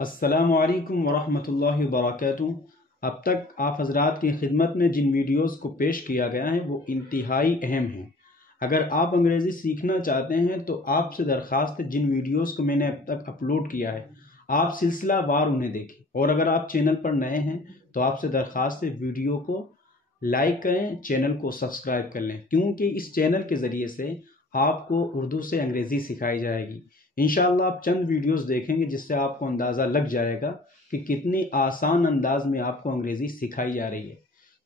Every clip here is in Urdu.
السلام علیکم ورحمۃ اللہ وبرکاتہ۔ اب تک آپ حضرات کی خدمت میں جن ویڈیوز کو پیش کیا گیا ہے وہ انتہائی اہم ہیں۔ اگر آپ انگریزی سیکھنا چاہتے ہیں تو آپ سے درخواست ہے جن ویڈیوز کو میں نے اب تک اپلوڈ کیا ہے آپ سلسلہ وار انہیں دیکھیں، اور اگر آپ چینل پر نئے ہیں تو آپ سے درخواست ہے ویڈیو کو لائک کریں، چینل کو سبسکرائب کر لیں، کیونکہ اس چینل کے ذریعے سے آپ کو اردو سے انگریزی سکھائی جائے گی۔ انشاءاللہ آپ چند ویڈیوز دیکھیں گے جس سے آپ کو اندازہ لگ جائے گا کہ کتنی آسان انداز میں آپ کو انگریزی سکھائی جا رہی ہے۔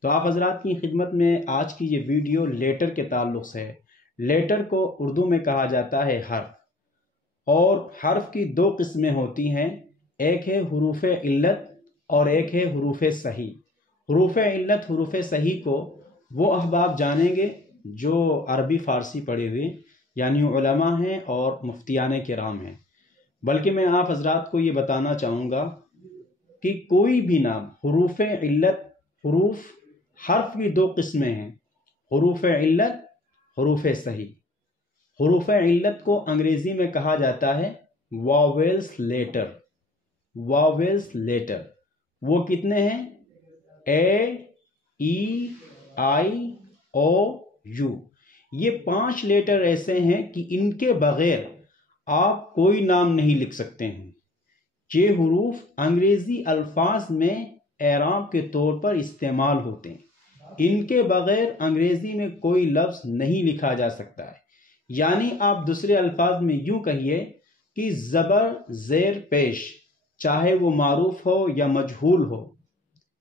تو آپ حضرات کی خدمت میں آج کی یہ ویڈیو لیٹر کے تعلق سے ہے۔ لیٹر کو اردو میں کہا جاتا ہے حرف، اور حرف کی دو قسمیں ہوتی ہیں، ایک ہے حروف علت اور ایک ہے حروف صحیح۔ حروف علت حروف صحیح کو وہ احباب جانیں گے جو عربی فارسی پڑھے ہوئے یعنی علماء ہیں اور مفتیان کرام ہیں، بلکہ میں آپ حضرات کو یہ بتانا چاہوں گا کہ کوئی بھی نام حروف علت حرف کی دو قسمیں ہیں، حروف علت، حروف صحیح۔ حروف علت کو انگریزی میں کہا جاتا ہے واویلز لیٹر۔ واویلز لیٹر وہ کتنے ہیں؟ اے، ای، آئی، او، یو۔ یہ 5 لیٹر ایسے ہیں کہ ان کے بغیر آپ کوئی نام نہیں لکھ سکتے ہیں۔ یہ حروف انگریزی الفاظ میں اعراب کے طور پر استعمال ہوتے ہیں، ان کے بغیر انگریزی میں کوئی لفظ نہیں لکھا جا سکتا ہے۔ یعنی آپ دوسرے الفاظ میں یوں کہیے کہ زبر زیر پیش، چاہے وہ معروف ہو یا مجہول ہو،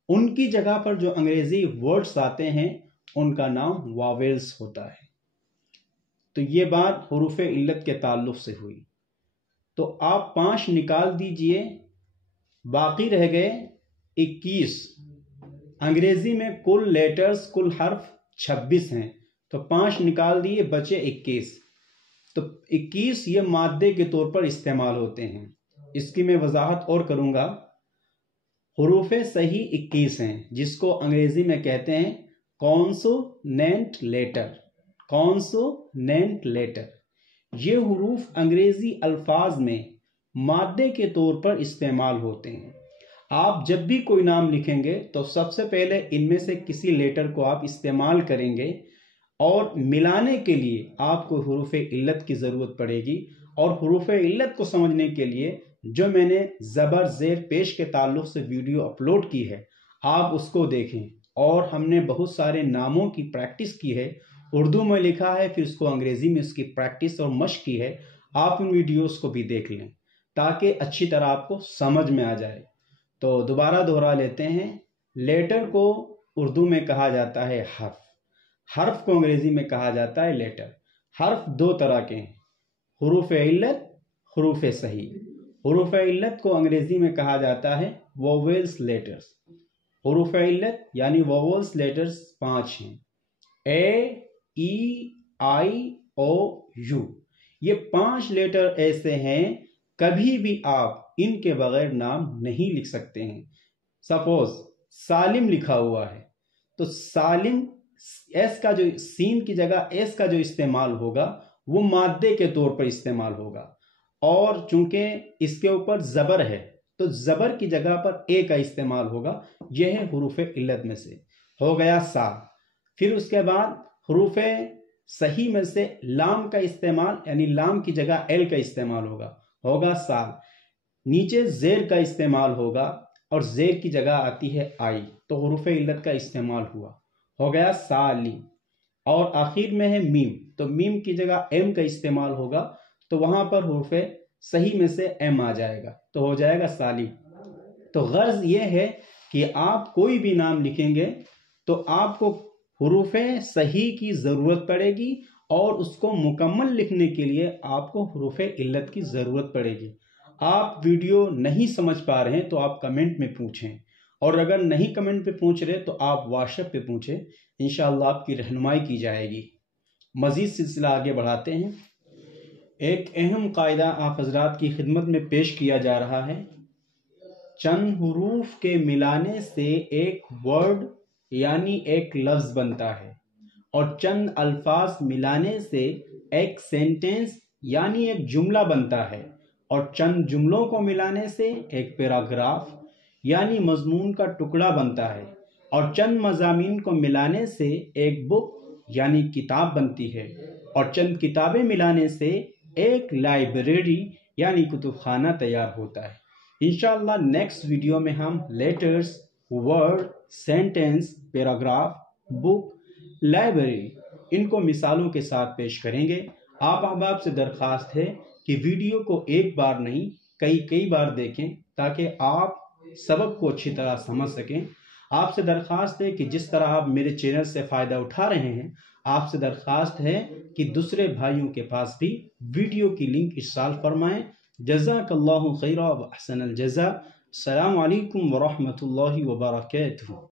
ان کی جگہ پر جو انگریزی ورڈز آتے ہیں ان کا نام واویلز ہوتا ہے۔ تو یہ بات حروف علت کے تعلق سے ہوئی۔ تو آپ 5 نکال دیجئے، باقی رہ گئے 21۔ انگریزی میں کل لیٹرز، کل حرف 26 ہیں، تو 5 نکال دیے، بچے 21۔ تو 21 یہ مادے کے طور پر استعمال ہوتے ہیں۔ اس کی میں وضاحت اور کروں گا۔ حروف صحیح 21 ہیں جس کو انگریزی میں کہتے ہیں کانسونینٹ لیٹر۔ کانسونینٹ لیٹر یہ حروف انگریزی الفاظ میں مادے کے طور پر استعمال ہوتے ہیں۔ آپ جب بھی کوئی نام لکھیں گے تو سب سے پہلے ان میں سے کسی لیٹر کو آپ استعمال کریں گے، اور ملانے کے لیے آپ کو حروف علت کی ضرورت پڑے گی۔ اور حروف علت کو سمجھنے کے لیے جو میں نے زبر زیر پیش کے تعلق سے ویڈیو اپلوڈ کی ہے آپ اس کو دیکھیں، اور ہم نے بہت سارے ناموں کی پریکٹس کی ہے، اردو میں لکھا ہے، پھر اس کو انگریزی میں اس کی پریکٹس اور مشق کی ہے۔ آپ ان ویڈیوز کو بھی دیکھ لیں تاکہ اچھی طرح آپ کو سمجھ میں آ جائے۔ تو دوبارہ دہرا لیتے ہیں۔ لیٹر کو اردو میں کہا جاتا ہے حرف، حرف کو انگریزی میں کہا جاتا ہے لیٹر۔ حرف 2 طرح کے ہیں، حروف علت، حروف صحیح۔ حروف علت کو انگریزی میں کہا جاتا ہے واویلز لیٹرز۔ حروف علت یعنی واویلز لیٹرز 5 ہیں، اے، ای، آئی، او، یو۔ یہ 5 لیٹر ایسے ہیں کبھی بھی آپ ان کے بغیر نام نہیں لکھ سکتے ہیں۔ سپوز سالم لکھا ہوا ہے تو سالم ایس کا جو سین کی جگہ ایس کا جو استعمال ہوگا وہ مادے کے طور پر استعمال ہوگا، اور چونکہ اس کے اوپر زبر ہے تو زبر کی جگہ پر اے کا استعمال ہوگا۔ یہ ہے حروف علت میں سے ہو گیا سا۔ پھر اس کے بعد حروف صحیح میں سے لام کا استعمال، یعنی لام کی جگہ ایل کا استعمال ہوگا سال۔ نیچے زیر کا استعمال ہوگا اور زیر کی جگہ آتی ہے آئی، تو حروف علت کا استعمال ہو گیا سالی۔ اور آخر میں ہے میم، تو میم کی جگہ ایم کا استعمال ہوگا، تو وہاں پر حروف صحیح میں سے ایم آ جائے گا، تو ہو جائے گا سالی۔ تو غرض یہ ہے کہ آپ کوئی بھی نام لکھیں گے تو آپ کو حروف صحیح کی ضرورت پڑے گی، اور اس کو مکمل لکھنے کے لیے آپ کو حروف علت کی ضرورت پڑے گی۔ آپ ویڈیو نہیں سمجھ پا رہے ہیں تو آپ کمنٹ میں پوچھیں، اور اگر نہیں کمنٹ پہ پوچھ رہے تو آپ واٹس ایپ پہ پوچھیں، انشاءاللہ آپ کی رہنمائی کی جائے گی۔ مزید سلسلہ آگے بڑھاتے ہیں۔ ایک اہم قاعدہ آپ حضرات کی خدمت میں پیش کیا جا رہا ہے۔ چند حروف کے ملانے سے ایک ورڈ یعنی ایک لفظ بنتا ہے، اور چند الفاظ ملانے سے ایک سینٹنس یعنی ایک جملہ بنتا ہے۔ اور چند جملوں کو ملانے سے ایک پیراگراف یعنی مضمون کا ٹکڑا بنتا ہے، اور چند مضامین کو ملانے سے ایک بک یعنی کتاب بنتی ہے، اور چند کتابیں ملانے سے ایک لائبریری یعنی کتب خانہ تیار ہوتا ہے۔ انشاءاللہ نیکسٹ ویڈیو میں ہم لیٹرز، ورڈ، سینٹنس، پیراگراف، بک، لائبریری ان کو مثالوں کے ساتھ پیش کریں گے۔ آپ احباب سے درخواست ہے کہ ویڈیو کو ایک بار نہیں کئی بار دیکھیں تاکہ آپ سبق کو اچھی طرح سمجھ سکیں۔ آپ سے درخواست ہے کہ جس طرح آپ میرے چینل سے فائدہ اٹھا رہے ہیں، آپ سے درخواست ہے کہ دوسرے بھائیوں کے پاس بھی ویڈیو کی لنک ارسال فرمائیں۔ جزاک اللہ خیرا و احسن الجزا۔ السلام علیکم ورحمۃ اللہ وبرکاتہ۔